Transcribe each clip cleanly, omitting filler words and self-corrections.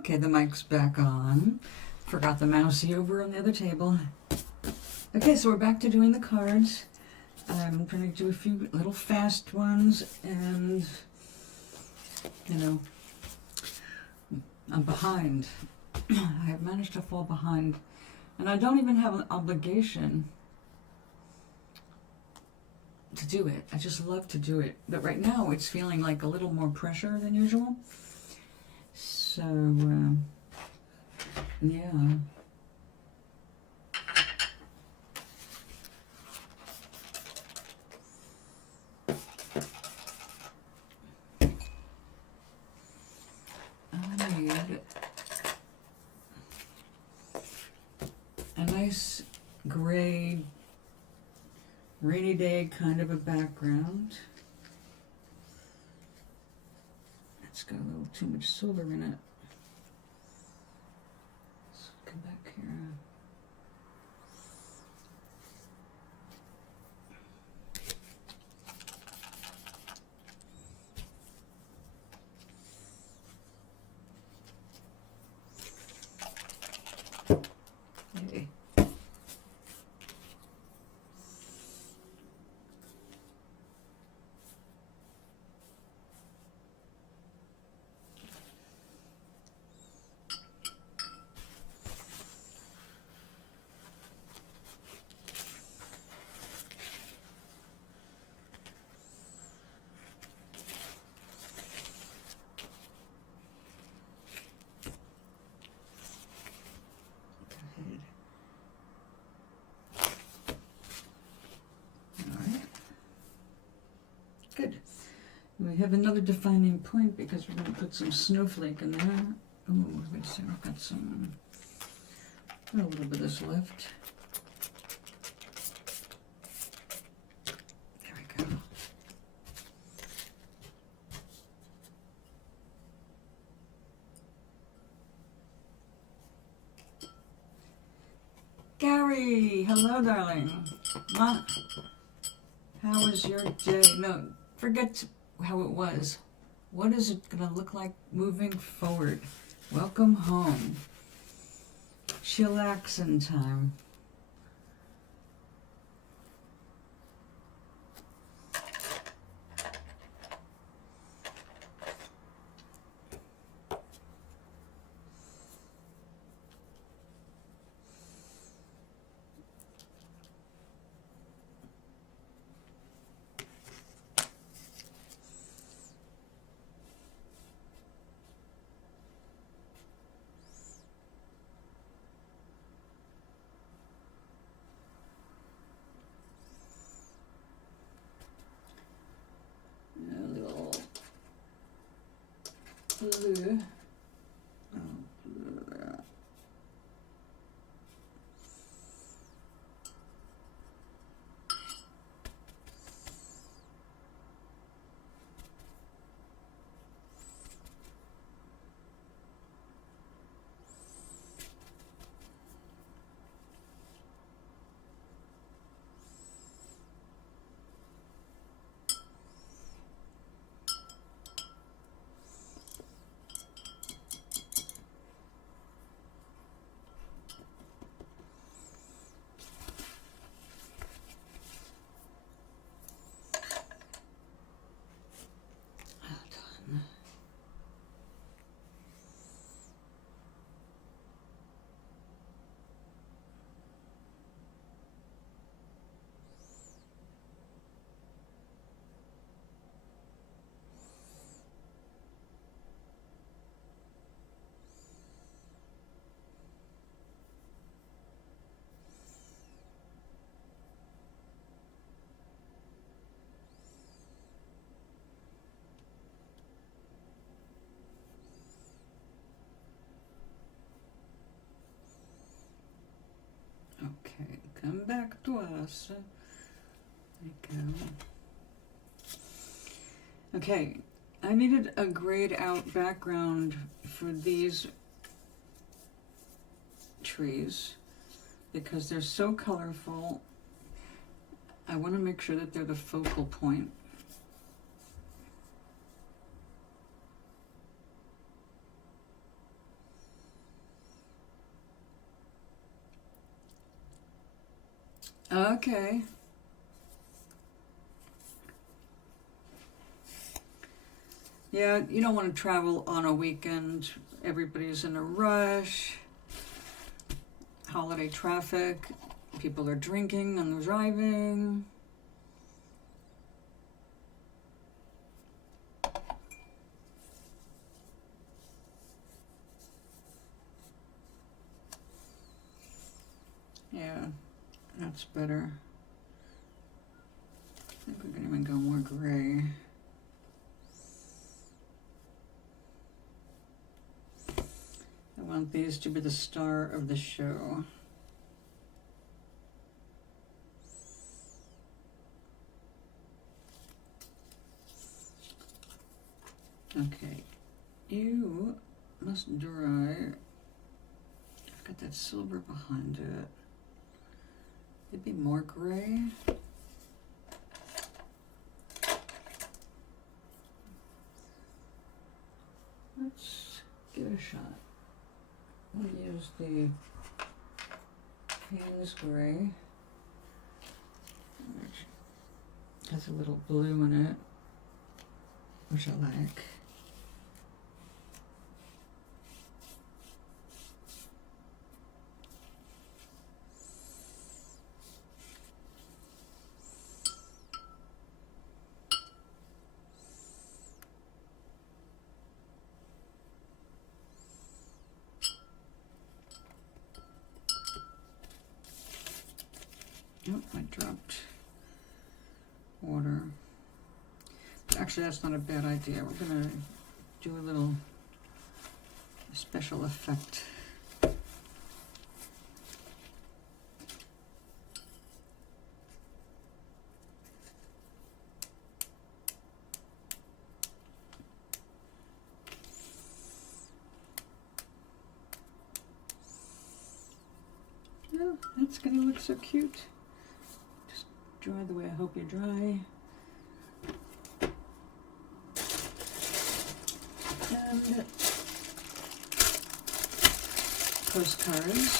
Okay, the mic's back on. Forgot the mousey over on the other table. Okay, so we're back to doing the cards. I'm trying to do a few little fast ones, and, you know, I'm behind. I have managed to fall behind, and I don't even have an obligation to do it. I just love to do it. But right now it's feeling like a little more pressure than usual. So, yeah. I need a nice gray, rainy day kind of a background. It's got a little too much silver in it. Let's come back here. Hey. Good. We have another defining point because we're going to put some snowflake in there. Oh, wait a second, I've got some, a little bit of this left. There we go. Gary, hello, darling. How was your day? No, forget how it was. What is it going to look like moving forward? Welcome home. Chillaxin' time. Blue. Oh, blue there. Okay, come back to us. There you go. Okay, I needed a grayed out background for these trees because they're so colorful. I want to make sure that they're the focal point. Okay. Yeah, you don't want to travel on a weekend. Everybody's in a rush. Holiday traffic. People are drinking and driving. Yeah, that's better. I think we can even go more gray. I want these to be the star of the show. Okay, you must dry. I've got that silver behind it. It'd be more gray. Let's give it a shot. We'll use the Payne's Gray, which has a little blue in it, which I like. Oh, I dropped water. Actually, that's not a bad idea. We're gonna do a little special effect. Oh, that's gonna look so cute. Dry the way I hope you dry. And postcards.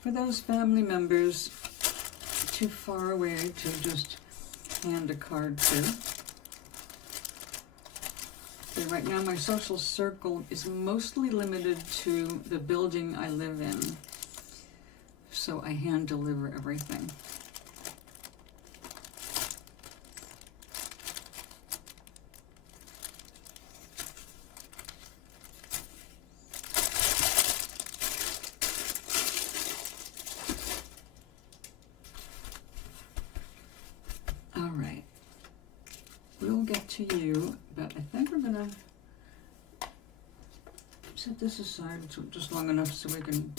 For those family members too far away to just hand a card to. Okay, right now my social circle is mostly limited to the building I live in. So I hand deliver everything. All right. We'll get to you, but I think we're gonna set this aside so just long enough so we can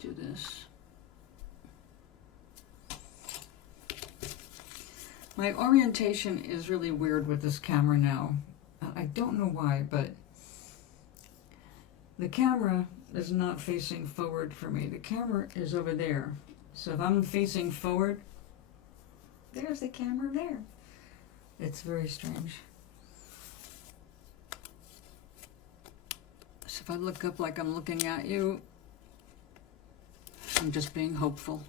do this. My orientation is really weird with this camera now. I don't know why, but the camera is not facing forward for me. The camera is over there. So if I'm facing forward, there's the camera there. It's very strange. So if I look up like I'm looking at you, I'm just being hopeful.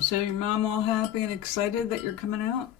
So your mom all happy and excited that you're coming out?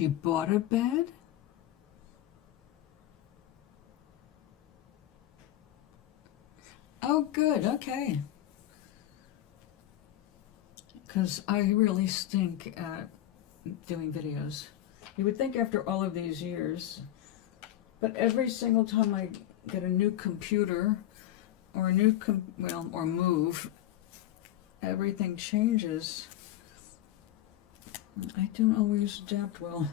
She bought a bed? Oh, good, okay. Because I really stink at doing videos. You would think after all of these years, but every single time I get a new computer or a new, or move, everything changes. I don't always adapt well.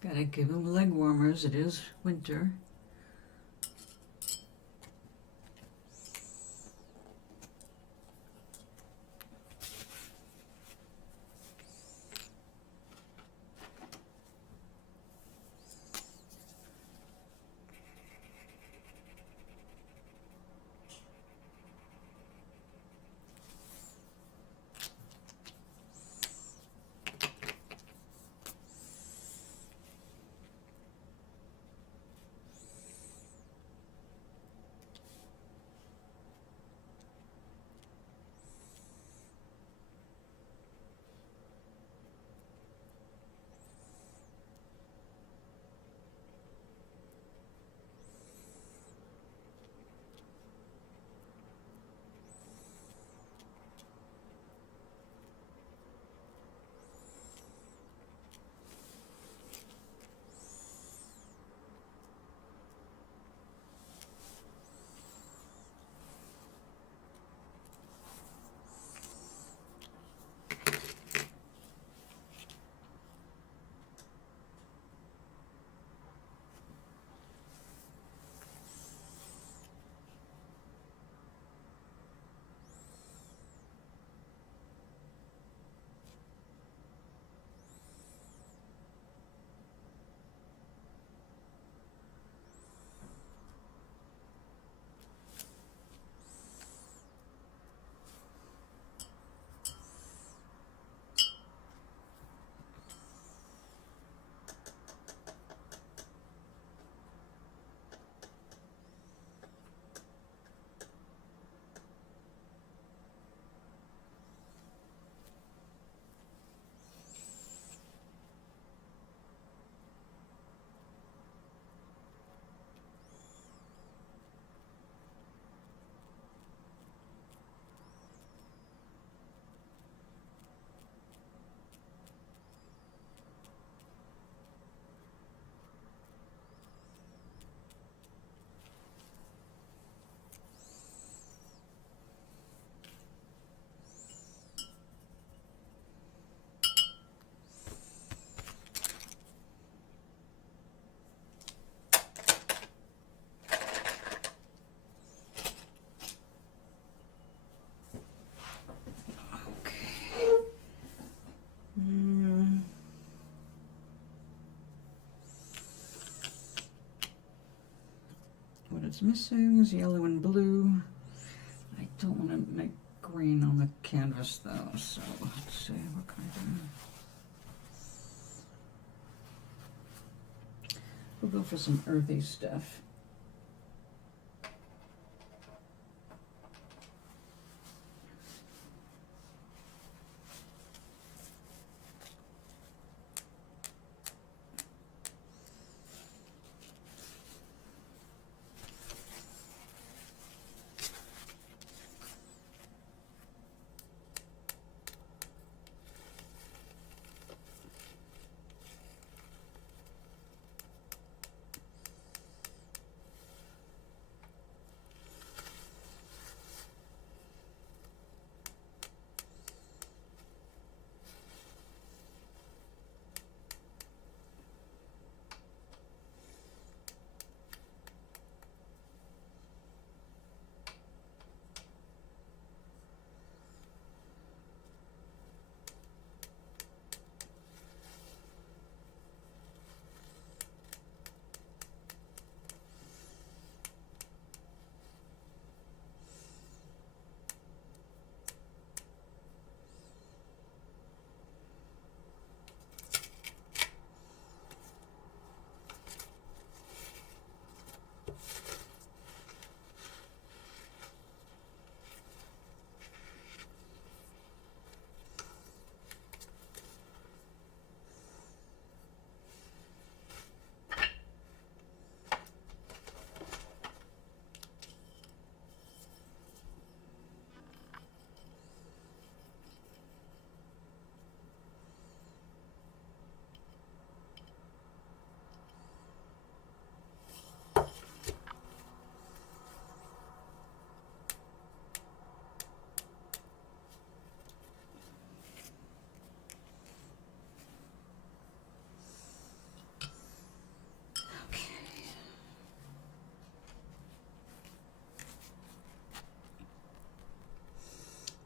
Gotta give them leg warmers, it is winter. that's missing is yellow and blue. I don't want to make green on the canvas though, so let's see what kind of... We'll go for some earthy stuff.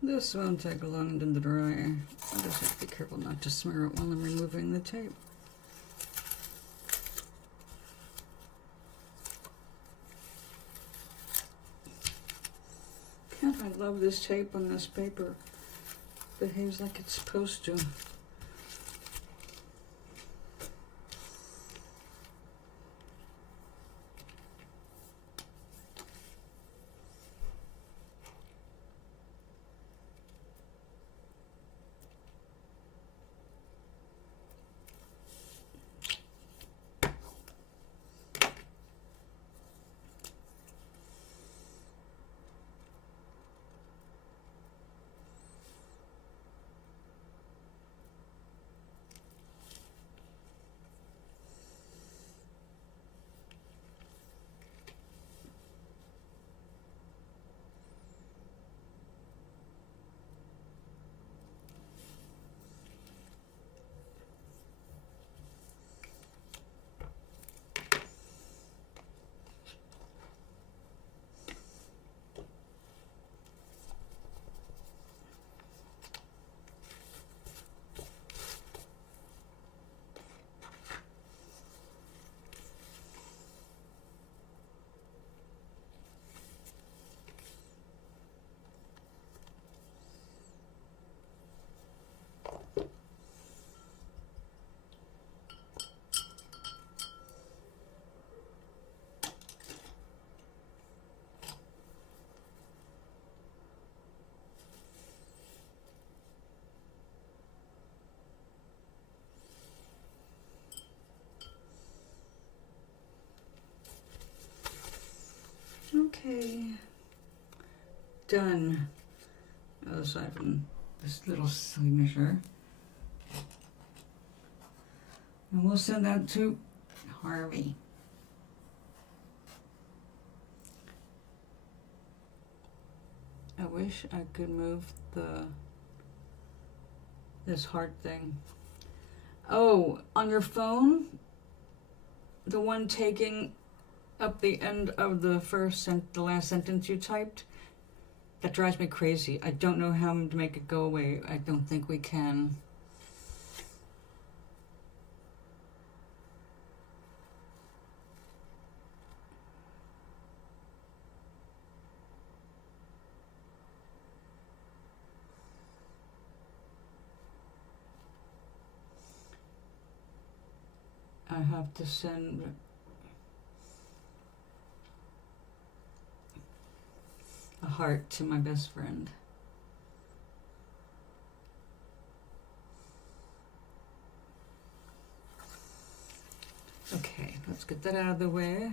This won't take long to dry. I just have to be careful not to smear it while I'm removing the tape. God, I love this tape on this paper. It behaves like it's supposed to. Okay, done. Aside from this little signature. And we'll send that to Harvey. I wish I could move this heart thing. Oh, on your phone, the one taking up the end of the last sentence you typed, that drives me crazy. I don't know how to make it go away. I don't think we can. I have to send a heart to my best friend. Okay, let's get that out of the way.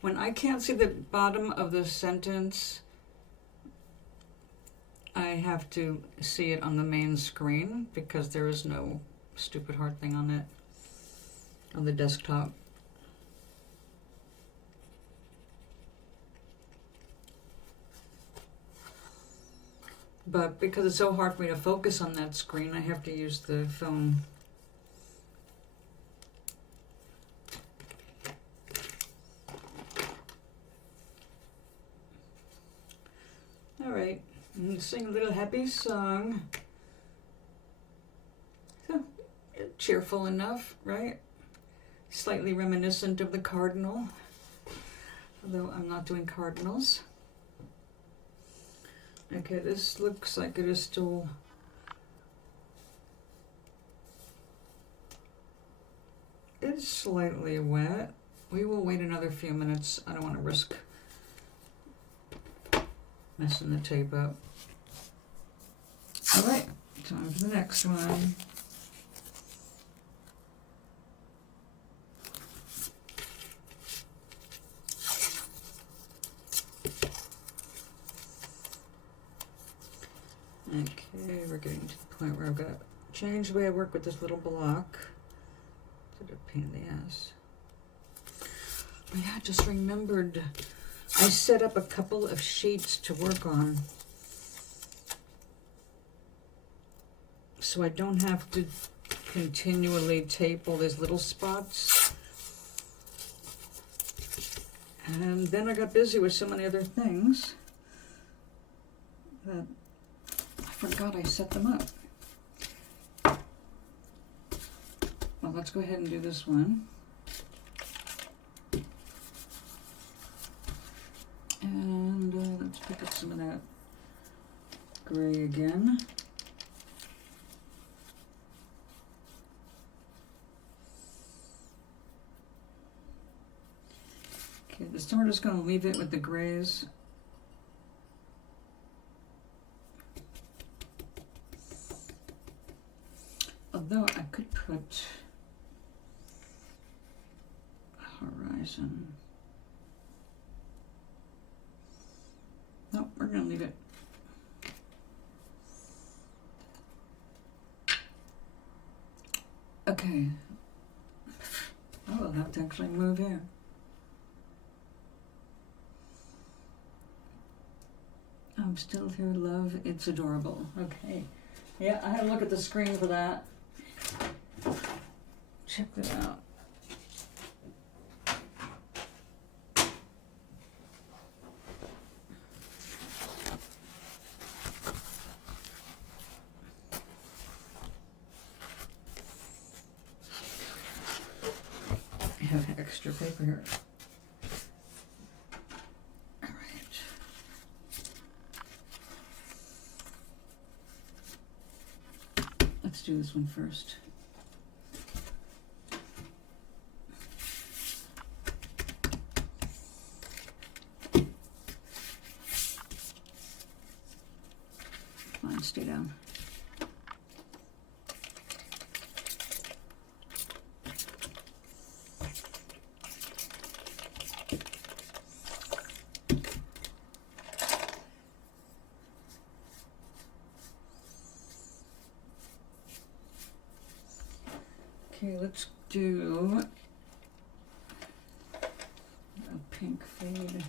When I can't see the bottom of the sentence, I have to see it on the main screen because there is no stupid heart thing on it, on the desktop. But because it's so hard for me to focus on that screen, I have to use the phone. All right, I'm gonna sing a little happy song. So, cheerful enough, right? Slightly reminiscent of the cardinal, although I'm not doing cardinals. Okay, this looks like it is still it's slightly wet. We will wait another few minutes. I don't want to risk messing the tape up. All right, time for the next one. Okay, we're getting to the point where I've got to change the way I work with this little block. It's a pain in the ass. Oh yeah, I just remembered. I set up a couple of sheets to work on, so I don't have to continually tape all these little spots. And then I got busy with so many other things that I forgot I set them up. Well, let's go ahead and do this one. And let's pick up some of that gray again. Okay, this time we're just going to leave it with the grays. Although I could put horizon. No, we're going to leave it. Okay. I will have to actually move here. I'm still here, love. It's adorable. Okay. Yeah, I had to look at the screen for that. Check this out. I have extra paper here. All right. Let's do this one first. Fine, stay down. Okay, let's do a pink fade.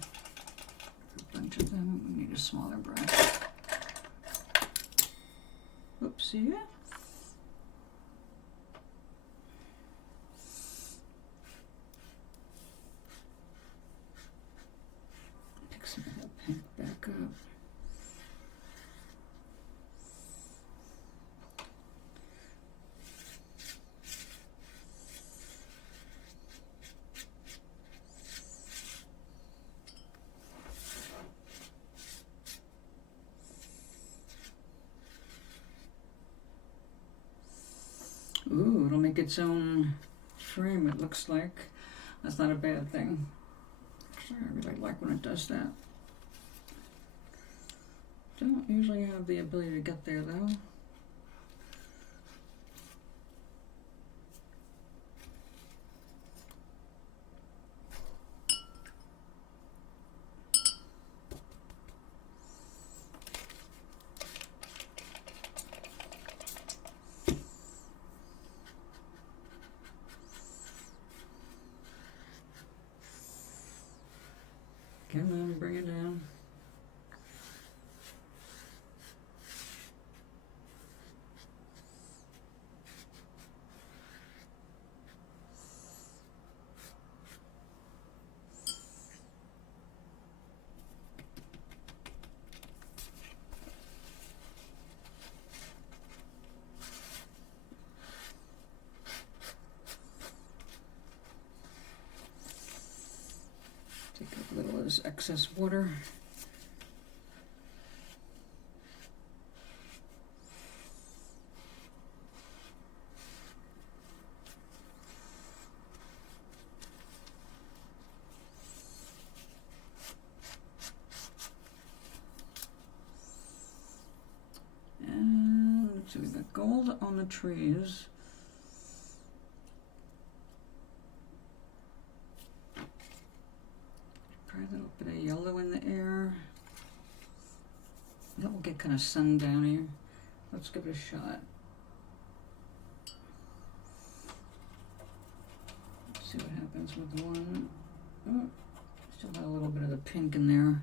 A bunch of them. We need a smaller brush. Oopsie. Pick some of that pink back up. make its own frame, it looks like. That's not a bad thing. Actually, I really like when it does that. Don't usually have the ability to get there though. Come on, bring it down. Take a little of this excess water. And let's see, we got gold on the trees. A little bit of yellow in the air. That will get kind of sundowny. Let's give it a shot. Let's see what happens with one. Oh, still got a little bit of the pink in there.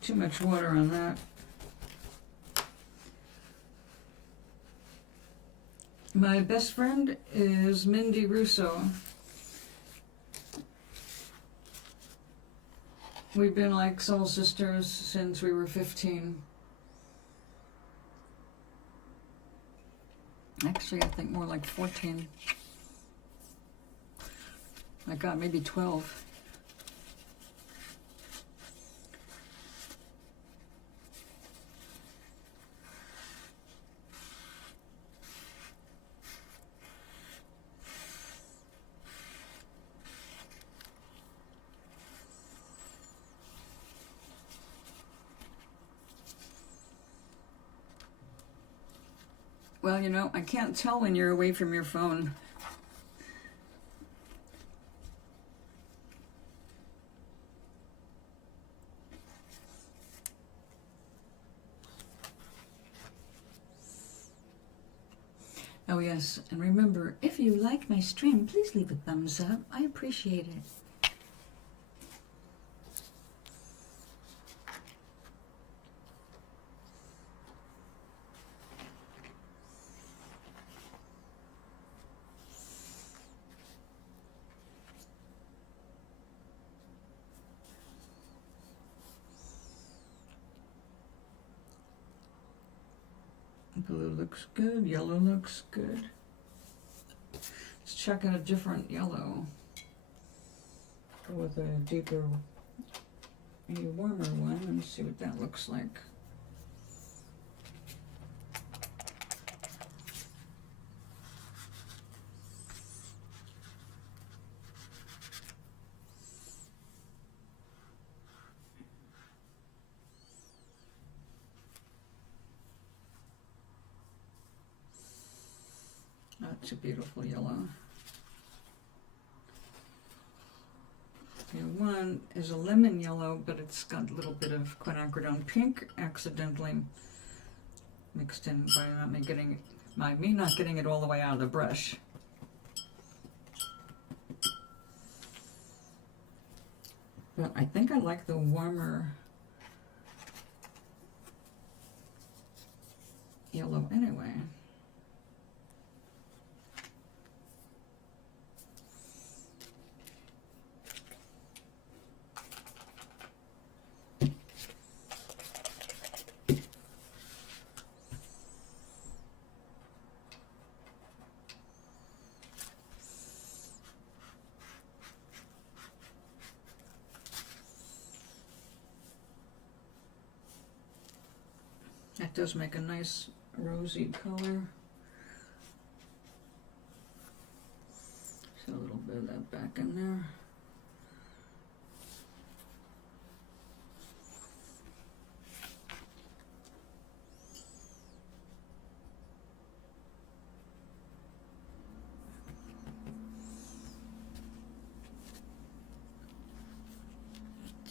Too much water on that. My best friend is Mindy Russo. We've been like soul sisters since we were 15. Actually, I think more like 14. My God, maybe 12. Well, you know, I can't tell when you're away from your phone. Oh yes, and remember, if you like my stream, please leave a thumbs up. I appreciate it. Blue looks good, yellow looks good. Let's check out a different yellow. Go with a deeper, a warmer one and see what that looks like. That's a beautiful yellow. A one is a lemon yellow, but it's got a little bit of quinacridone pink accidentally mixed in by me not getting it all the way out of the brush. But I think I like the warmer yellow anyway. That does make a nice rosy color. So a little bit of that back in there.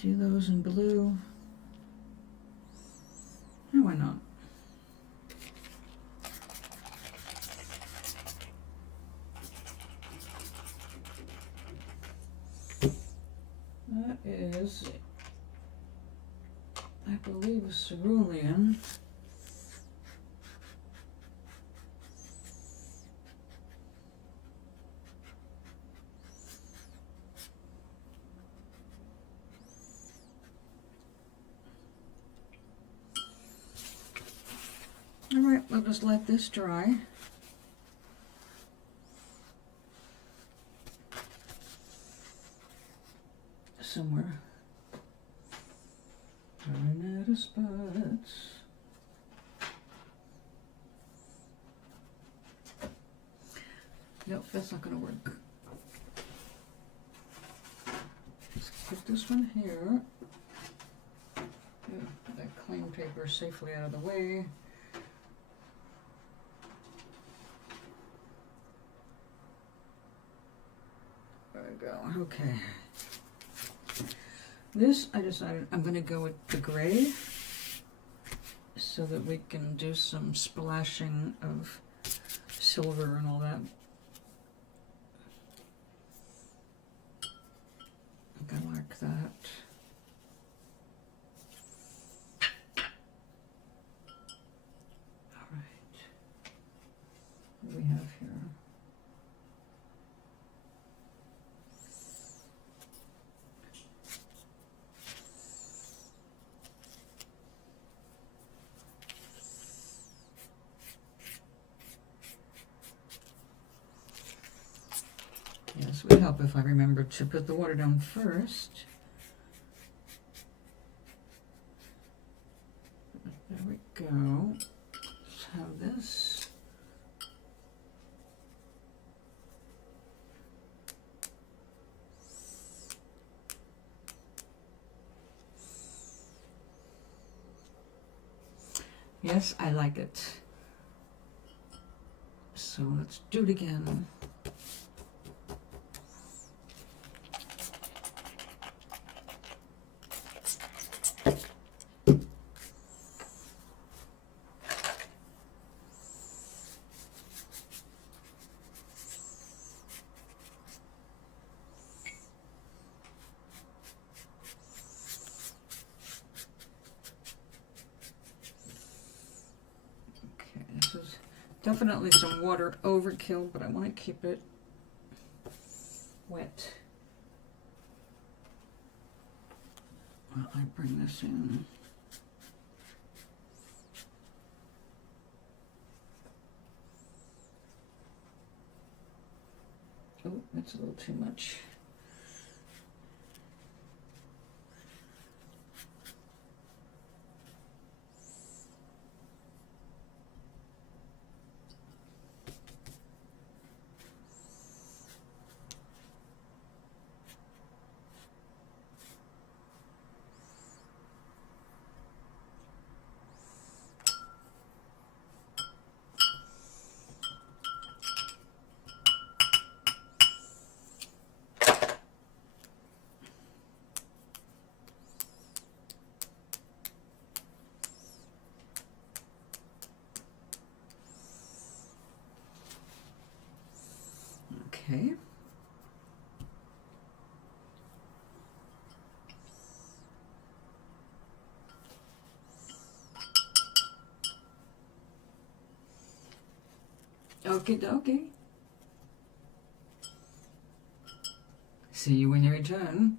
Do those in blue. And why not? That is, I believe, a cerulean. All right, we'll just let this dry. Somewhere. Running out of spots. Nope, that's not going to work. Let's put this one here. Get that clean paper safely out of the way. There we go. Okay. This, I decided I'm going to go with the gray so that we can do some splashing of silver and all that. I think I like that. All right. What do we have here? Yes, it would help if I remember to put the water down first. There we go. Let's have this. Yes, I like it. So let's do it again. Definitely some water overkill, but I want to keep it wet while I bring this in. Oh, that's a little too much. Okay. Okie dokie. See you when you return.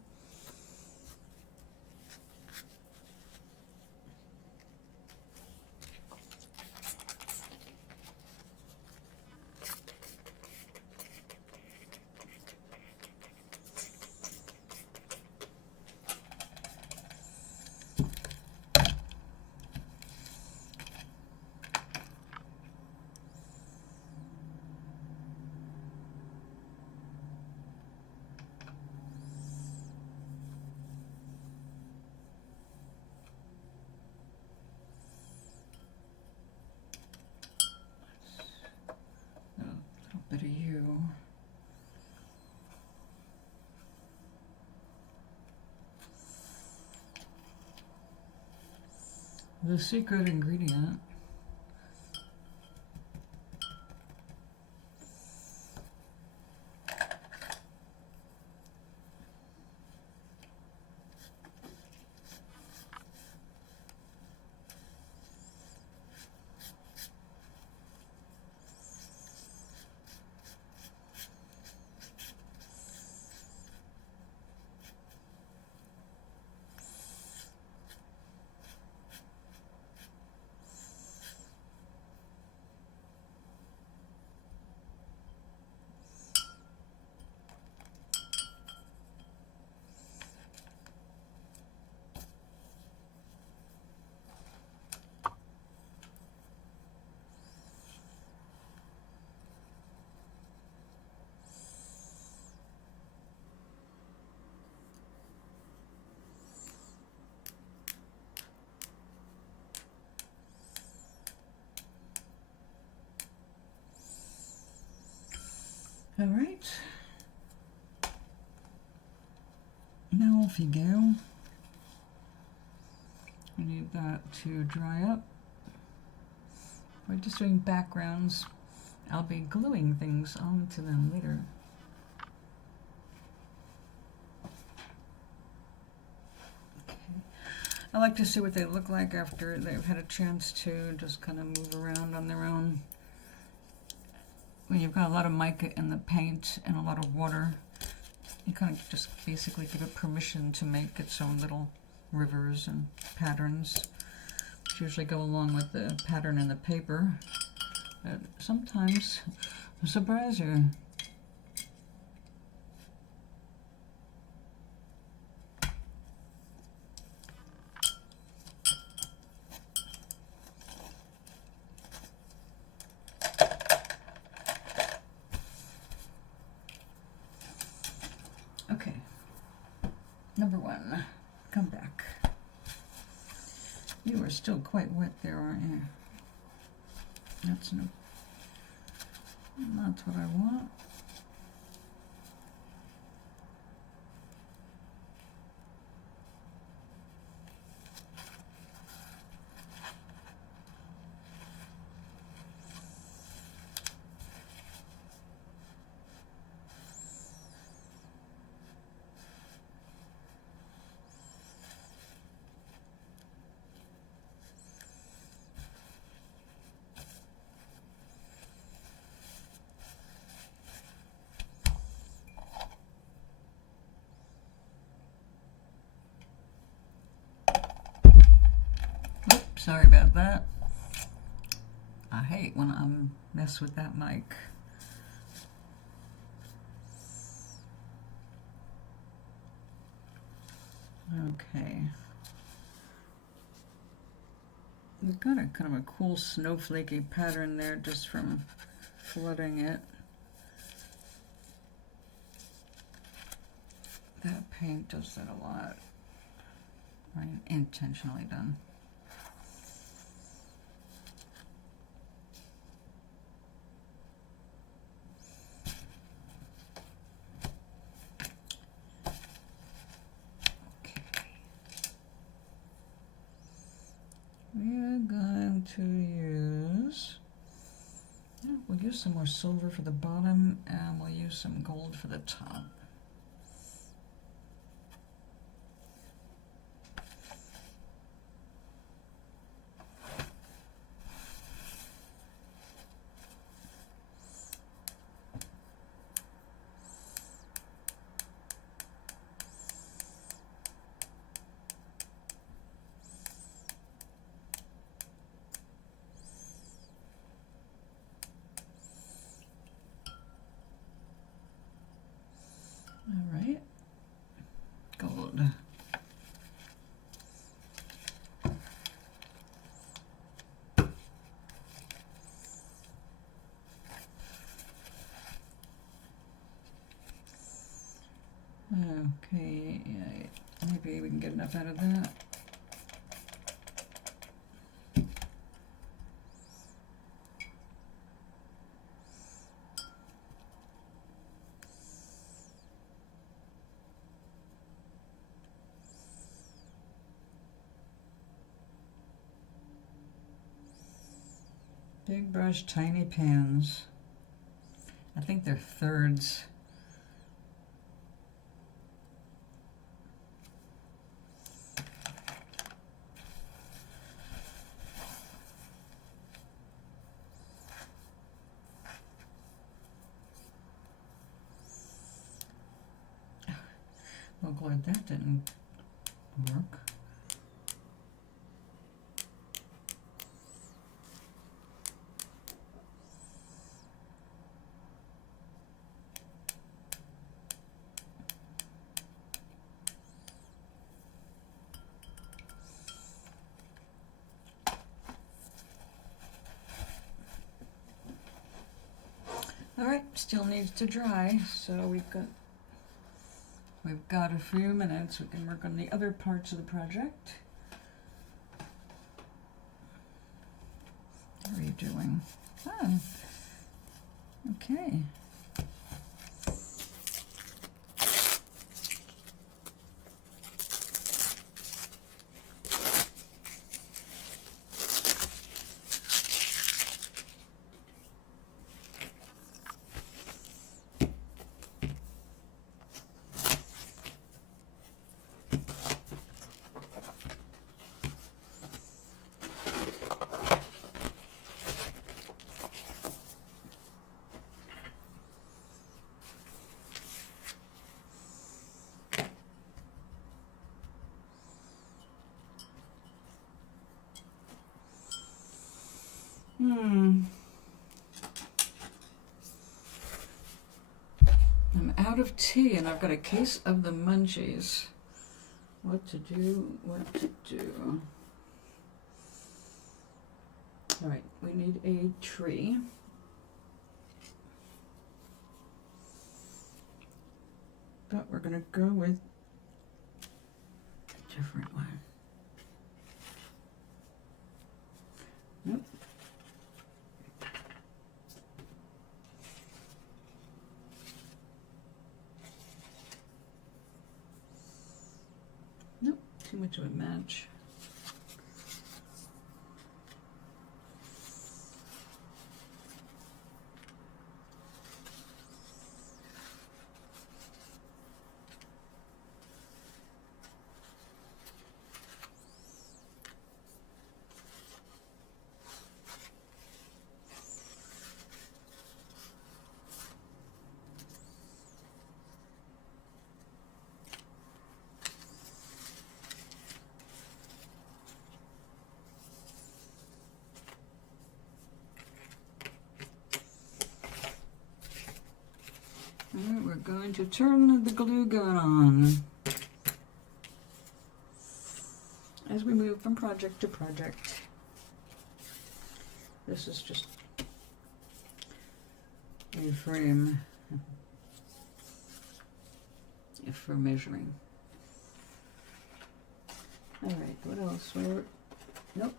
Bit of you. The secret ingredient. All right. Now off you go. We need that to dry up. We're just doing backgrounds. I'll be gluing things onto them later. Okay. I like to see what they look like after they've had a chance to just kind of move around on their own. When you've got a lot of mica in the paint and a lot of water, you kind of just basically give it permission to make its own little rivers and patterns, which usually go along with the pattern in the paper. But sometimes surprise you. Okay, number one, come back. You are still quite wet there, aren't you? That's no, not what I want. Sorry about that. I hate when I mess with that mic. Okay. We've got a kind of a cool snowflakey pattern there just from flooding it. That paint does that a lot. Right? Intentionally done. We're going to use, we'll use some more silver for the bottom, and we'll do some gold for the top. All right, gold. Okay, yeah, maybe we can get enough out of that. Big brush, tiny pans. I think they're thirds. Well, glad that didn't work. All right, still needs to dry, so we've got a few minutes. We can work on the other parts of the project. What are you doing? Oh, okay. I'm out of tea and I've got a case of the munchies. What to do, what to do. All right, we need a tree. But we're gonna go with a different one. Nope. Nope, too much of a match. Alright, we're going to turn the glue gun on as we move from project to project. This is just a frame for measuring. Alright, what else? Nope.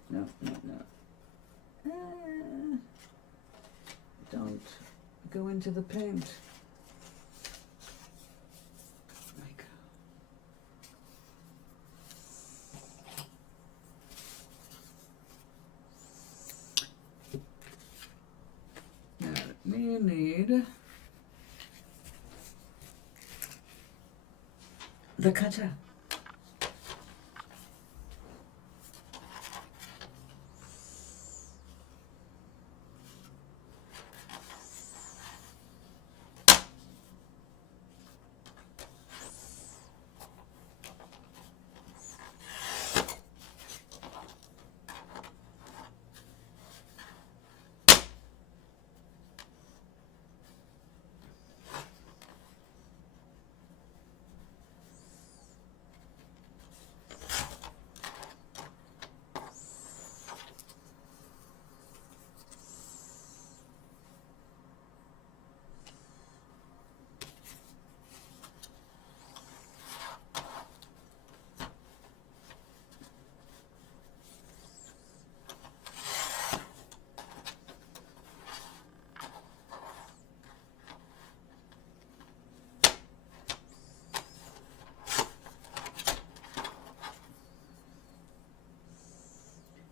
Don't go into the paint. We need the cutter.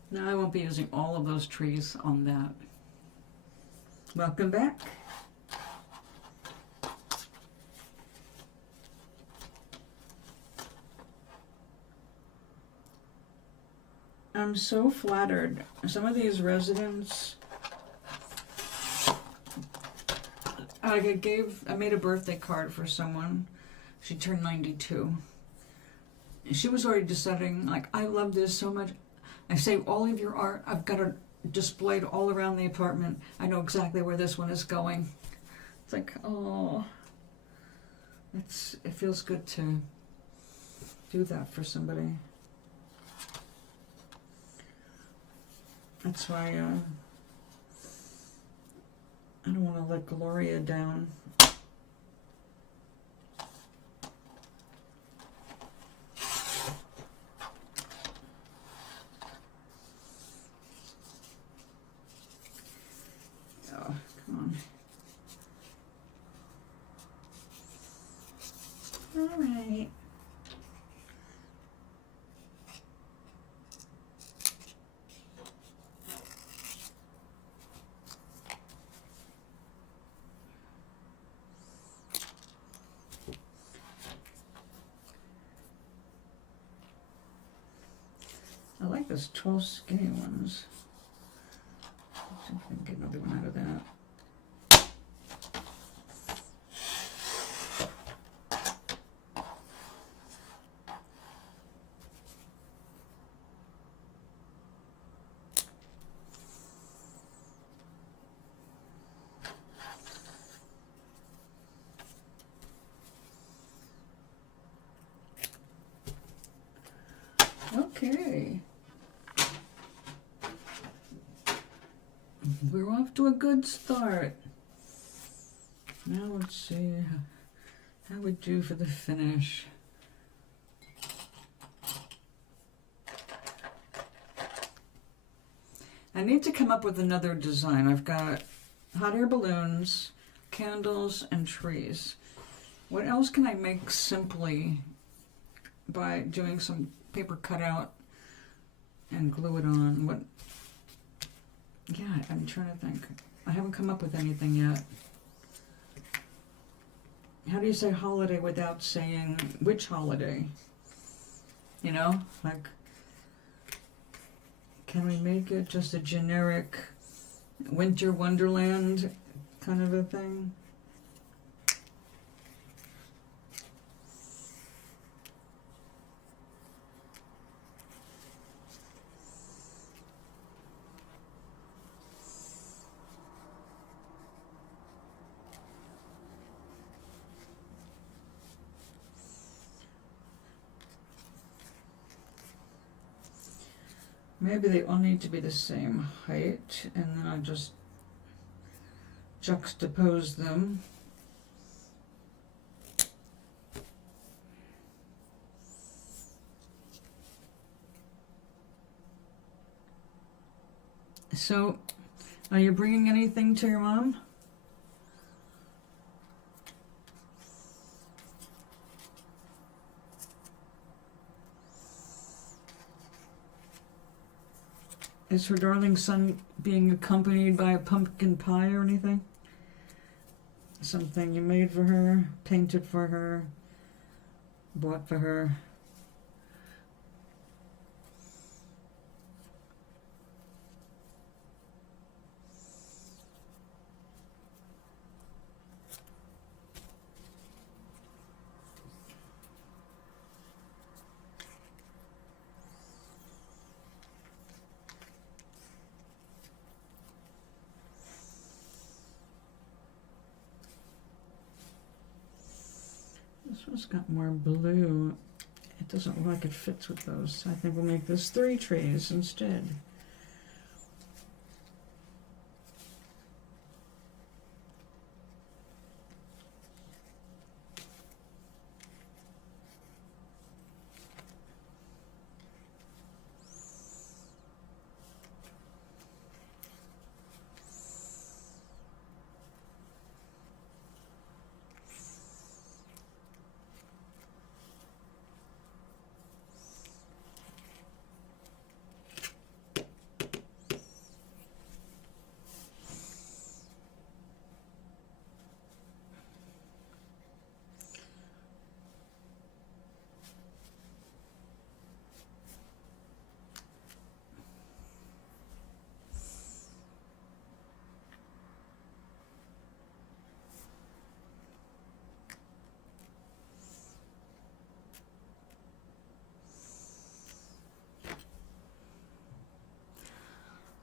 Now I won't be using all of those trees on that. Welcome back. I'm so flattered. Some of these residents, I made a birthday card for someone. She turned 92. She was already deciding, like, I love this so much. I save all of your art. I've got it displayed all around the apartment. I know exactly where this one is going. It's like, oh, it feels good to do that for somebody. That's why I don't want to let Gloria down. All right. I like those 12 skinny ones. Let's see if I can get another one out of that. Okay. We're off to a good start. Now let's see how we do for the finish. I need to come up with another design. I've got hot air balloons, candles, and trees. What else can I make simply by doing some paper cutout and glue it on? Yeah, I'm trying to think. I haven't come up with anything yet. How do you say holiday without saying which holiday? You know, like, can we make it just a generic winter wonderland kind of a thing? Maybe they all need to be the same height, and then I just juxtapose them. So, are you bringing anything to your mom? Is her darling son being accompanied by a pumpkin pie or anything? Something you made for her, painted for her, bought for her. This one's got more blue. It doesn't look like it fits with those. I think we'll make this 3 trays instead.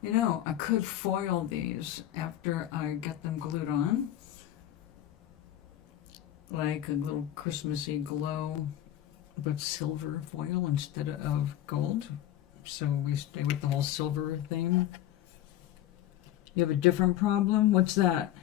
You know, I could foil these after I get them glued on. Like a little Christmassy glow, but silver foil instead of gold. So we stay with the whole silver theme. You have a different problem? What's that?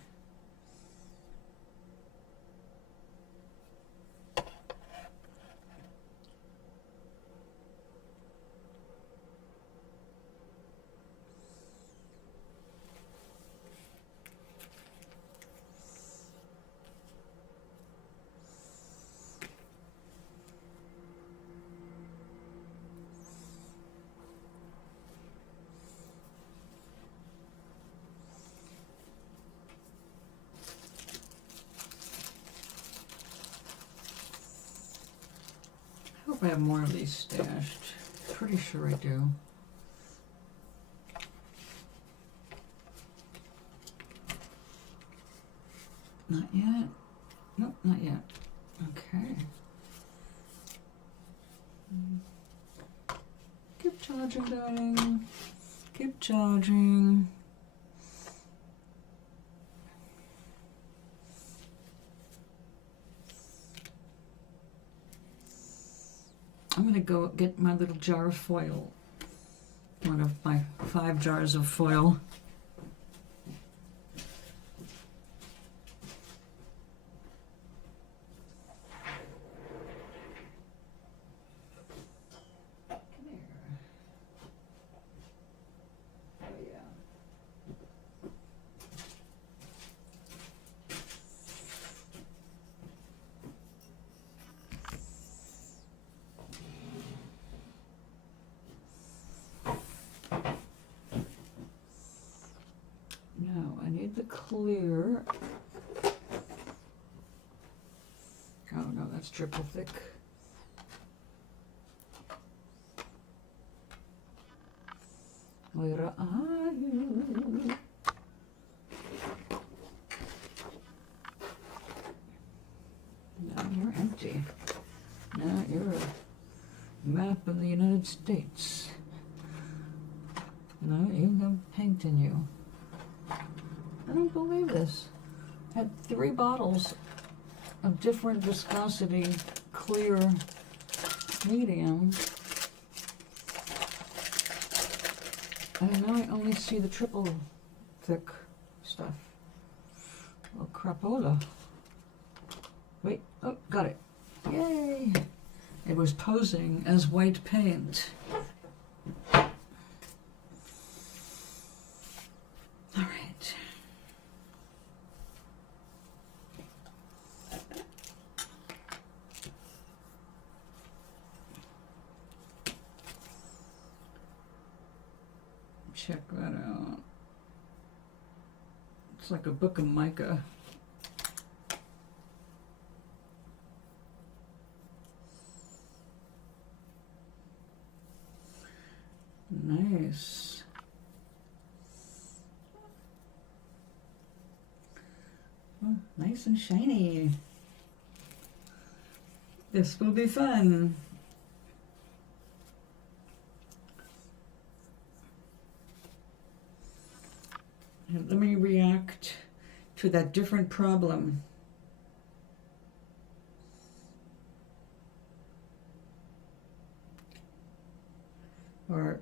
I hope I have more of these stashed. Pretty sure I do. Not yet. Nope, not yet. Okay. Keep charging, darling. Keep charging. I'm going to go get my little jar of foil. One of my 5 jars of foil. The clear. Oh no, that's triple thick. Where are you? Now you're empty. Now you're a map of the United States. No, you have paint in you. I don't believe this. I had 3 bottles of different viscosity, clear, medium. And now I only see the triple thick stuff. Oh, crapola. Wait, oh, got it. Yay! It was posing as white paint. All right. Check that out. It's like a book of mica. nice. Oh, nice and shiny. This will be fun. And let me react to that different problem. Or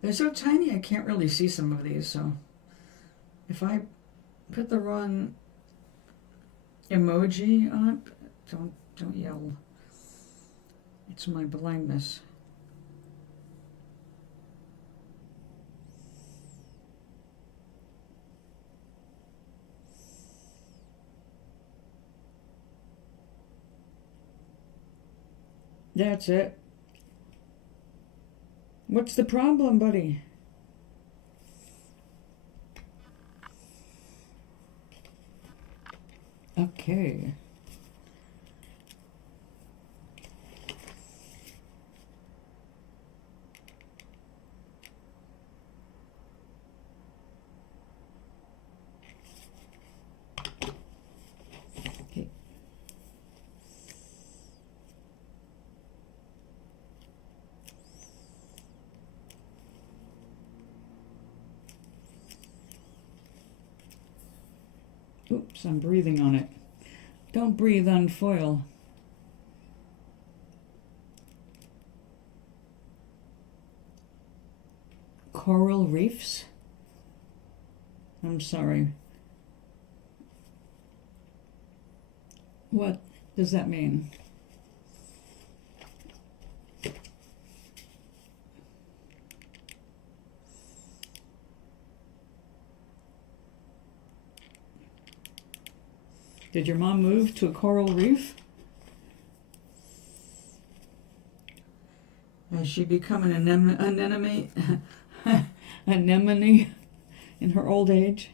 they're so tiny I can't really see some of these, so if I put the wrong emoji up, don't yell. It's my blindness. That's it. What's the problem, buddy? Okay. Oops, I'm breathing on it. Don't breathe on foil. Coral reefs? I'm sorry. What does that mean? Did your mom move to a coral reef? Has she become an anemone in her old age?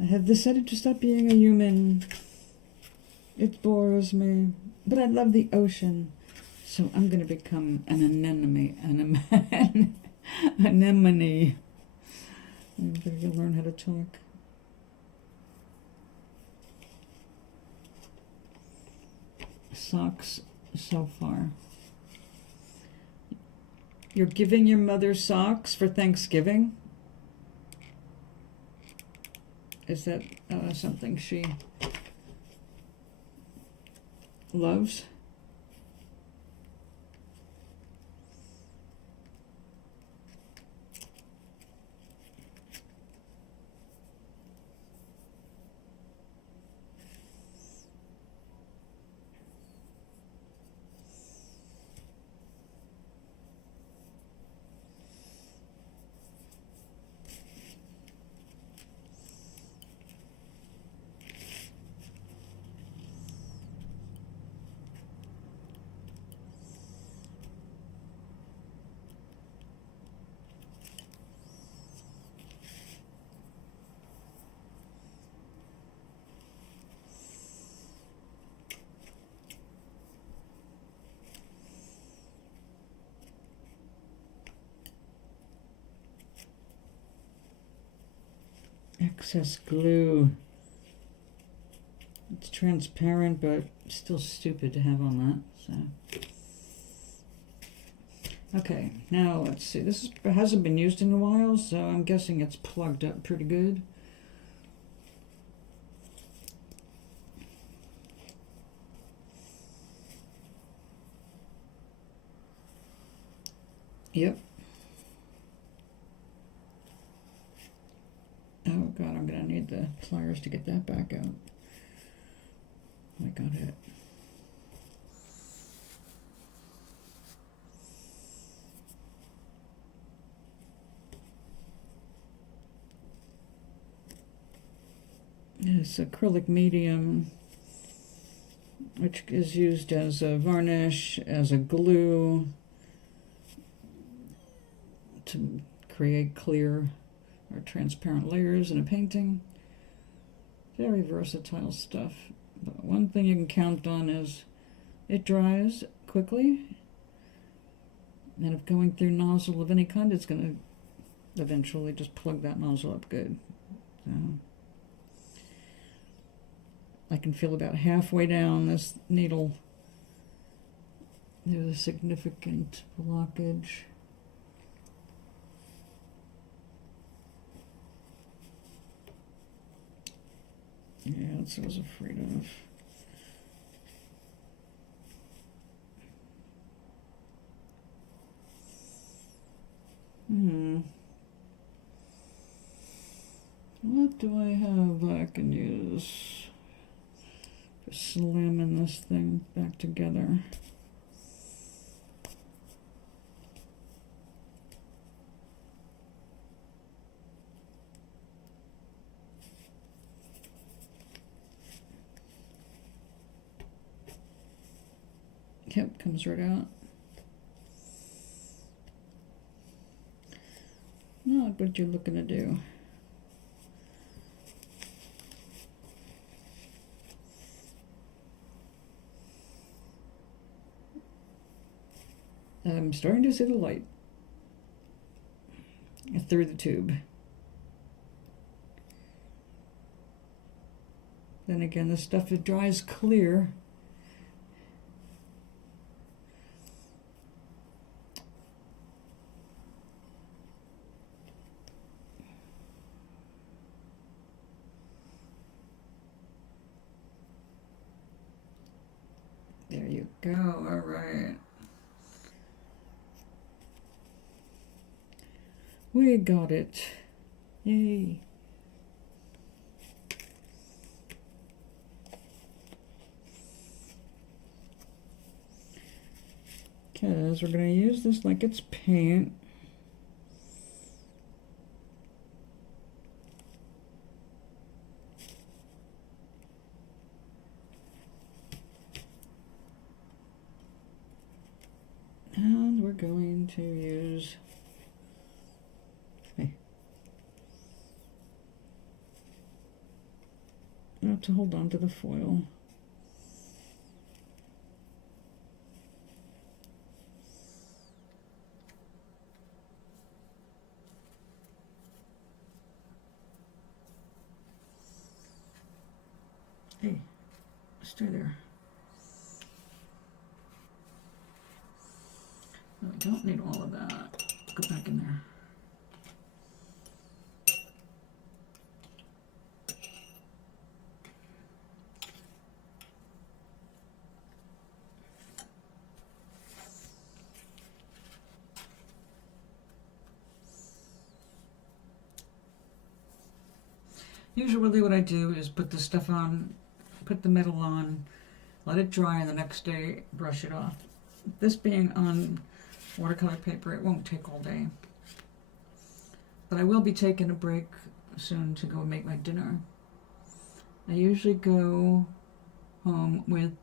I have decided to stop being a human. It bores me, but I love the ocean, so I'm going to become an anemone. Anemone. I'm going to learn how to talk. Socks so far. You're giving your mother socks for Thanksgiving? Is that something she loves? Excess glue. It's transparent, but still stupid to have on that. So, okay, now let's see. This hasn't been used in a while, so I'm guessing it's plugged up pretty good. Yep. Oh God, I'm gonna need the pliers to get that back out. I got it. It's acrylic medium, which is used as a varnish, as a glue, to create clear or transparent layers in a painting. Very versatile stuff. But one thing you can count on is it dries quickly. And if going through nozzle of any kind, it's going to eventually just plug that nozzle up good. So I can feel about halfway down this needle there's a significant blockage. Yeah, that's what I was afraid of. What do I have I can use for slamming this thing back together? Yep, comes right out. Not what you're looking to do. I'm starting to see the light through the tube. Then again, the stuff that dries clear. There you go, all right. We got it. Yay. Because we're going to use this like it's paint. And we're going to use to hold on to the foil. Hey, stay there. No, I don't need all of that. Go back in there. Usually what I do is put the stuff on, put the metal on, let it dry, and the next day brush it off. This being on watercolor paper, it won't take all day. But I will be taking a break soon to go make my dinner. I usually go home with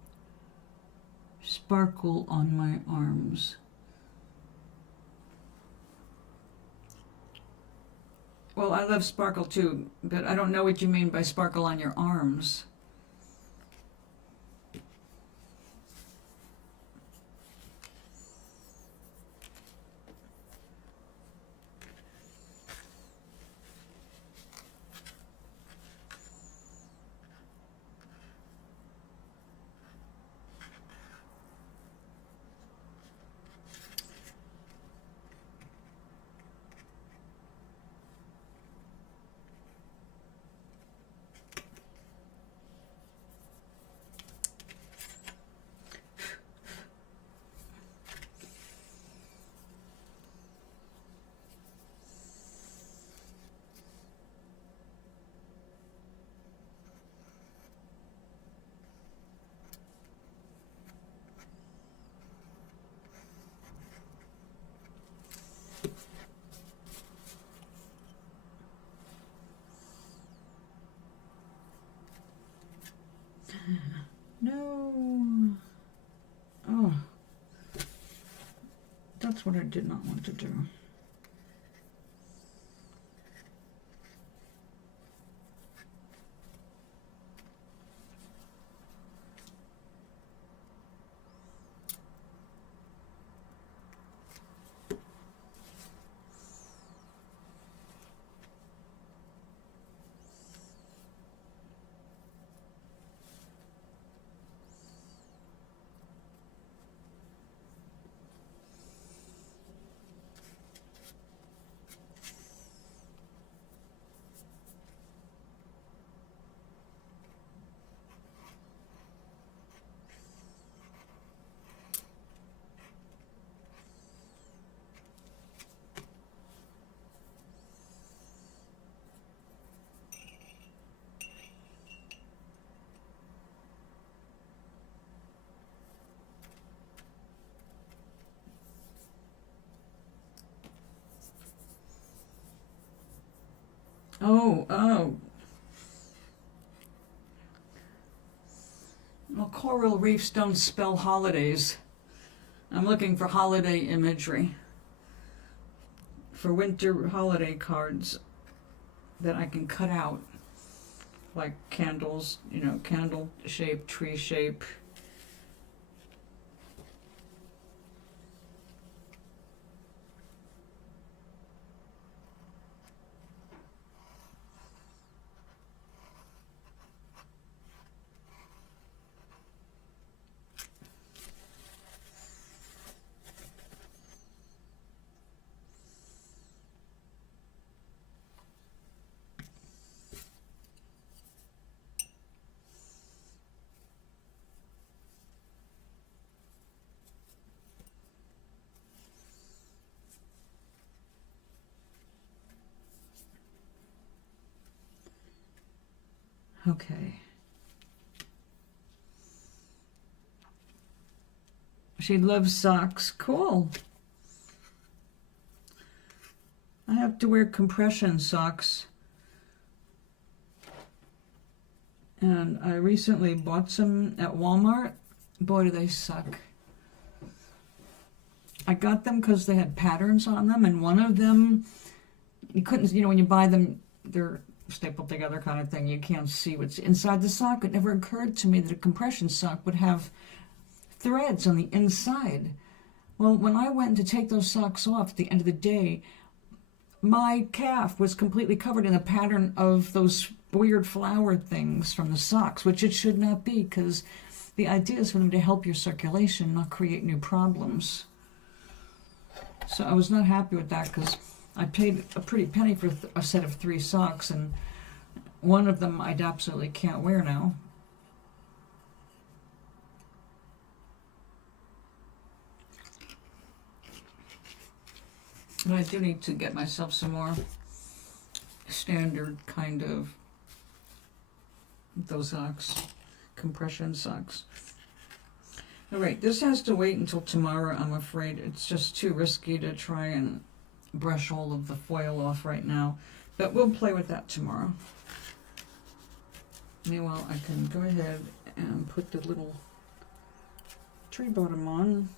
sparkle on my arms. Well, I love sparkle too, but I don't know what you mean by sparkle on your arms. No. Oh. That's what I did not want to do. Oh. Well, coral reefs don't spell holidays. I'm looking for holiday imagery. For winter holiday cards that I can cut out. Like candles, candle shape, tree shape. Okay. She loves socks. Cool. I have to wear compression socks. And I recently bought some at Walmart. Boy, do they suck. I got them because they had patterns on them, and one of them, you couldn't, when you buy them, they're stapled together kind of thing. You can't see what's inside the sock. It never occurred to me that a compression sock would have threads on the inside. Well, when I went to take those socks off at the end of the day, my calf was completely covered in a pattern of those weird flower things from the socks, which it should not be, because the idea is for them to help your circulation, not create new problems. So I was not happy with that, because I paid a pretty penny for a set of 3 socks, and one of them I absolutely can't wear now. But I do need to get myself some more standard kind of those socks, compression socks. All right, this has to wait until tomorrow, I'm afraid. It's just too risky to try and brush all of the foil off right now. But we'll play with that tomorrow. Meanwhile, I can go ahead and put the little tree bottom on.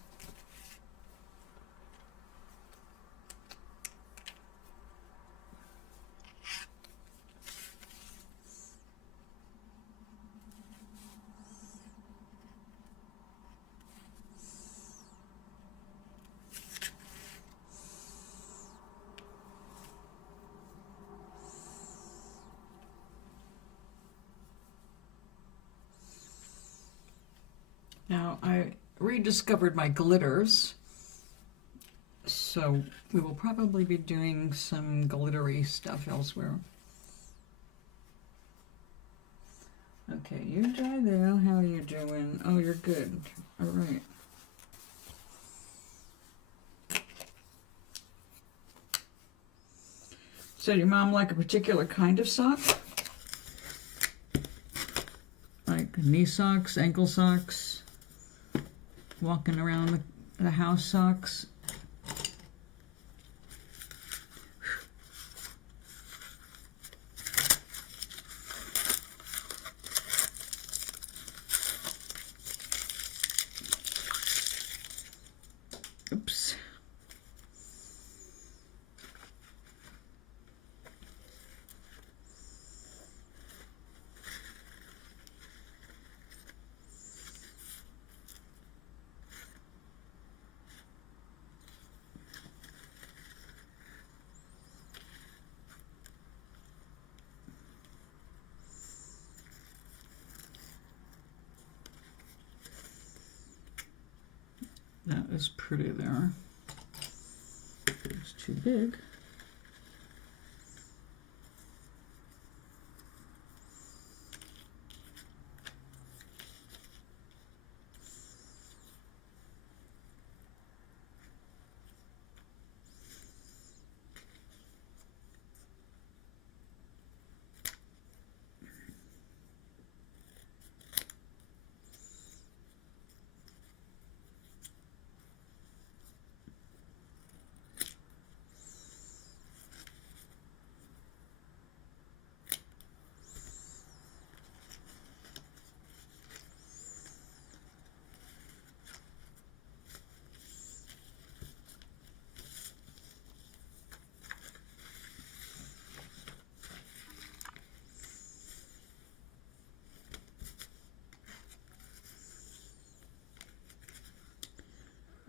Now, I rediscovered my glitters, so we will probably be doing some glittery stuff elsewhere. Okay, you dry there. How are you doing? Oh, you're good. All right. So, your mom like a particular kind of sock? Like knee socks, ankle socks? Walking around the house socks. Oops. That is pretty there. It's too big.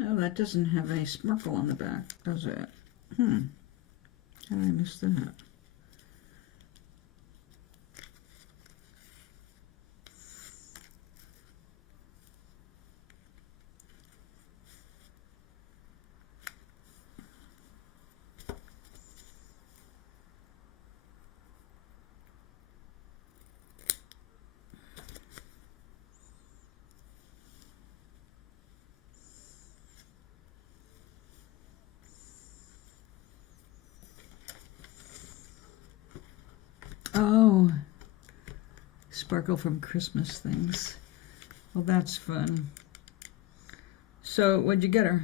Oh, that doesn't have any sparkle on the back, does it? How did I miss that? Oh, sparkle from Christmas things. Well, that's fun. So, what'd you get her?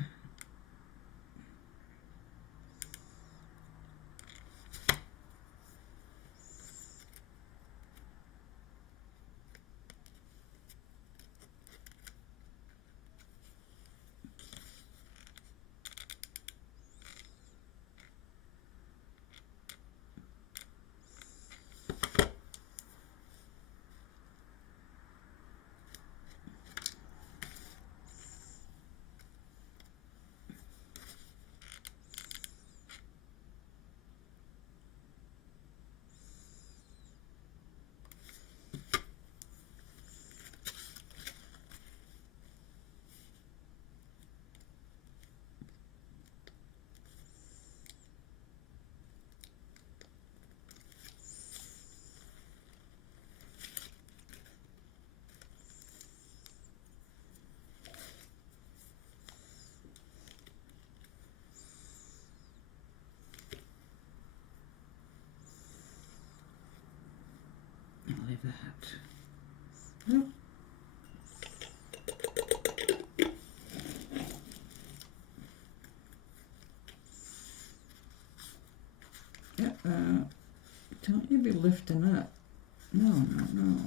I'll leave that. Nope. Yeah, don't you be lifting up. No, no, no.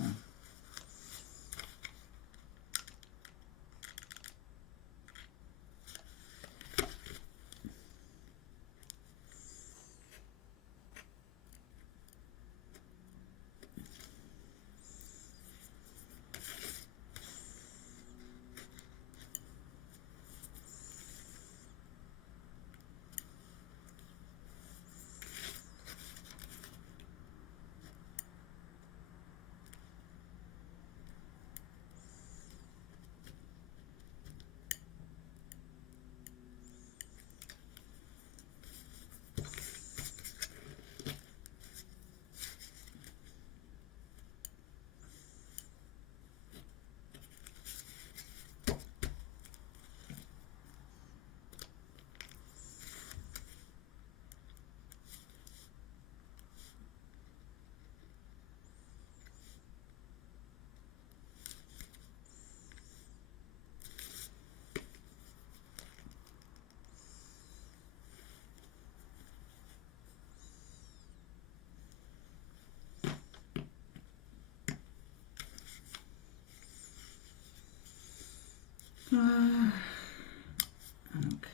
Okay,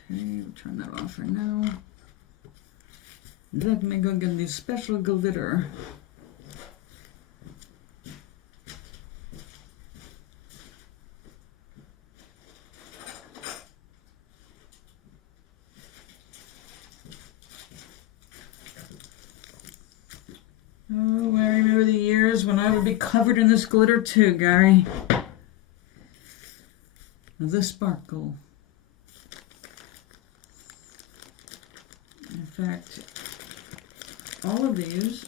we'll turn that off for now. Let me go get the special glitter. Oh, I remember the years when I would be covered in this glitter too, Gary. The sparkle. In fact, all of these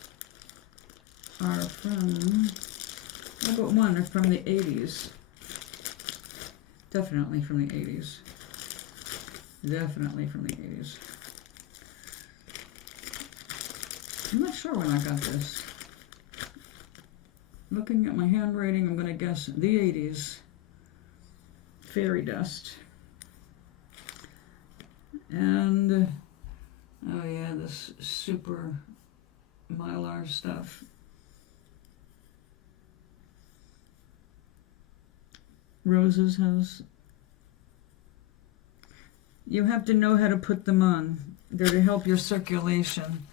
are from, how about one are from the 80s. Definitely from the 80s. Definitely from the 80s. I'm not sure when I got this. Looking at my handwriting, I'm going to guess the 80s. Fairy dust. And, oh yeah, this super mylar stuff. Rose's house. You have to know how to put them on. They're to help your circulation.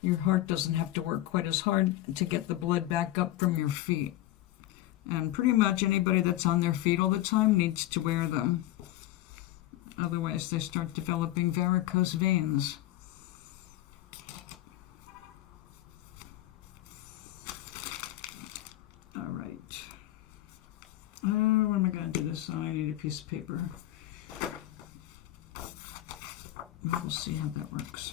Your heart doesn't have to work quite as hard to get the blood back up from your feet. And pretty much anybody that's on their feet all the time needs to wear them. Otherwise, they start developing varicose veins. All right. What am I going to do this on? I need a piece of paper. We'll see how that works.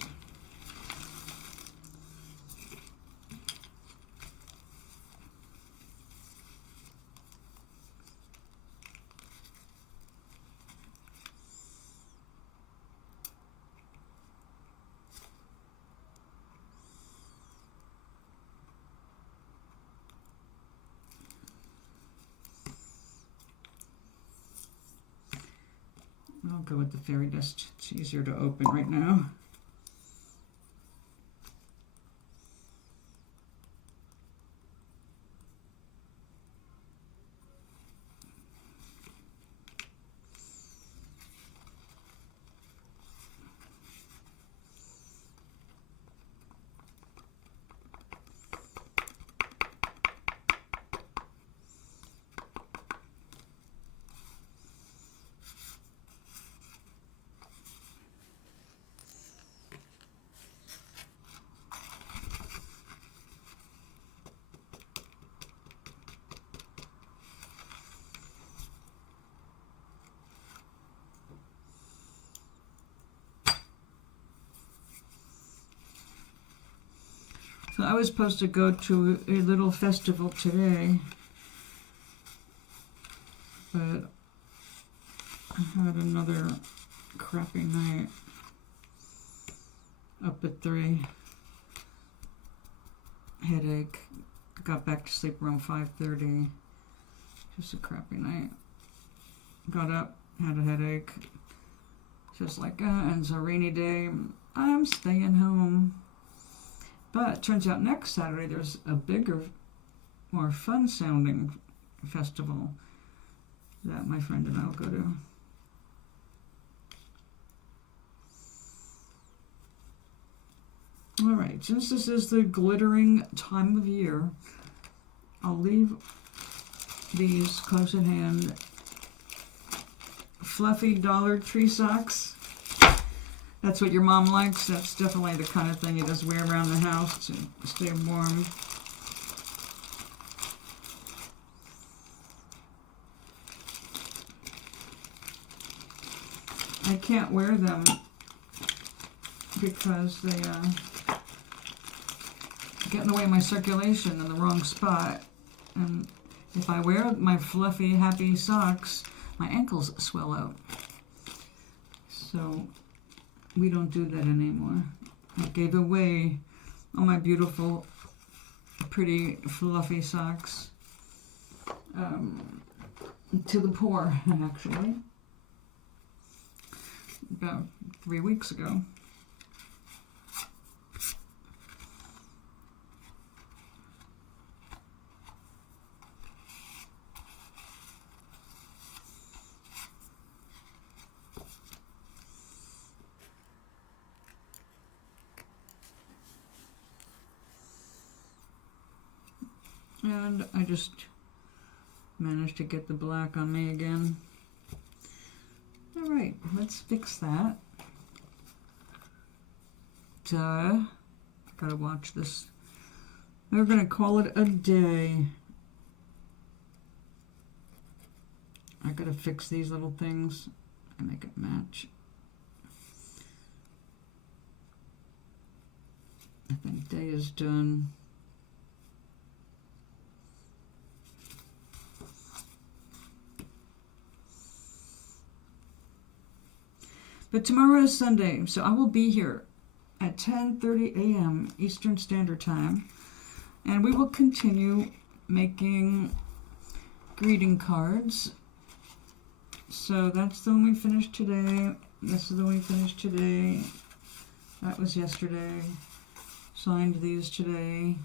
I'll go with the fairy dust. It's easier to open right now. So I was supposed to go to a little festival today, but I had another crappy night up at 3. Headache. Got back to sleep around 5:30. Just a crappy night. Got up, had a headache. Just like, and it's a rainy day. I'm staying home. But it turns out next Saturday there's a bigger, more fun-sounding festival that my friend and I will go to. All right, since this is the glittering time of year, I'll leave these close at hand. Fluffy Dollar Tree socks. That's what your mom likes. That's definitely the kind of thing you just wear around the house to stay warm. I can't wear them because they get in the way of my circulation in the wrong spot. And if I wear my fluffy, happy socks, my ankles swell out. So we don't do that anymore. I gave away all my beautiful, pretty, fluffy socks to the poor, actually, about 3 weeks ago. And I just managed to get the black on me again. All right, let's fix that. Gotta watch this. We're gonna call it a day. I gotta fix these little things and make it match. I think day is done. But tomorrow is Sunday, so I will be here at 10:30 a.m. Eastern Standard Time, and we will continue making greeting cards. So that's the one we finished today. This is the one we finished today. That was yesterday. Signed these today.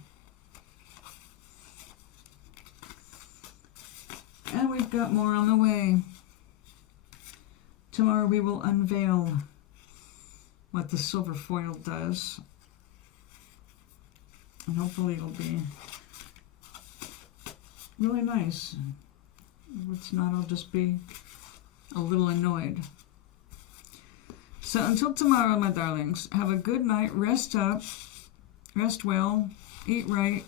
And we've got more on the way. Tomorrow we will unveil what the silver foil does. And hopefully it'll be really nice. If it's not, I'll just be a little annoyed. So until tomorrow, my darlings, have a good night. Rest up. Rest well. Eat right.